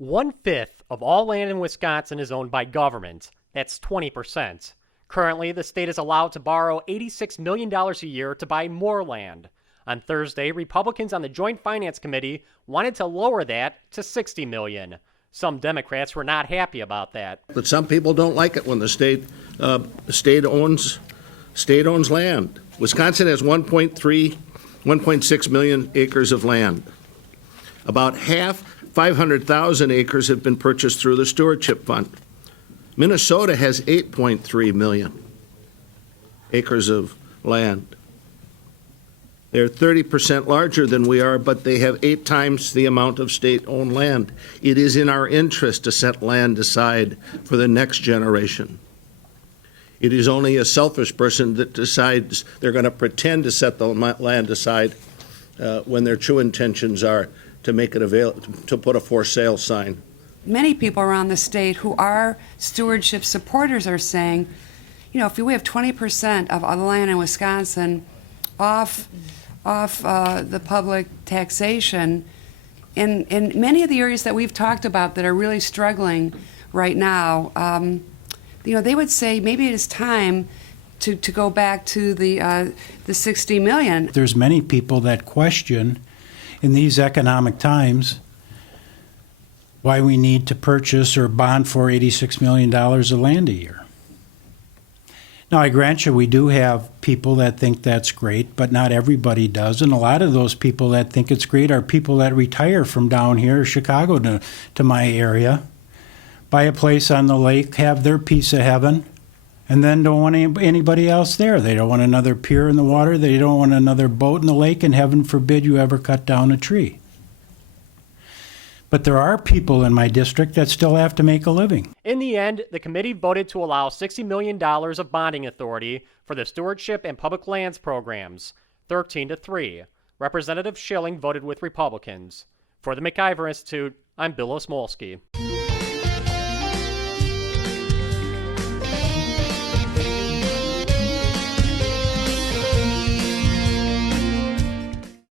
1/5 of all land in Wisconsin is owned by government. That's 20%. Currently, the state is allowed to borrow $86 million a year to buy more land. On Thursday, Republicans on the Joint Finance Committee wanted to lower that to $60 million. Some Democrats were not happy about that. But some people don't like it when the state owns land. Wisconsin has 1.6 million acres of land. About half, 500,000 acres, have been purchased through the Stewardship Fund. Minnesota has 8.3 million acres of land. They're 30% larger than we are, but they have 8 times the amount of state-owned land. It is in our interest to set land aside for the next generation. It is only a selfish person that decides they're going to pretend to set the land aside when their true intentions are to make it available, to put a for sale sign. Many people around the state who are stewardship supporters are saying, you know, if we have 20% of all the land in Wisconsin off the public taxation, in many of the areas that we've talked about that are really struggling right now, you know, they would say maybe it is time to go back to the 60 million. There's many people that question in these economic times why we need to purchase or bond for $86 million of land a year. Now, I grant you, we do have people that think that's great, but not everybody does. And a lot of those people that think it's great are people that retire from down here, Chicago, to my area, buy a place on the lake, have their piece of heaven, and then don't want anybody else there. They don't want another pier in the water. They don't want another boat in the lake, and heaven forbid you ever cut down a tree. But there are people in my district that still have to make a living. In the end, the committee voted to allow $60 million of bonding authority for the stewardship and public lands programs, 13-3. Representative Schilling voted with Republicans. For the MacIver Institute, I'm Bill Osmulski.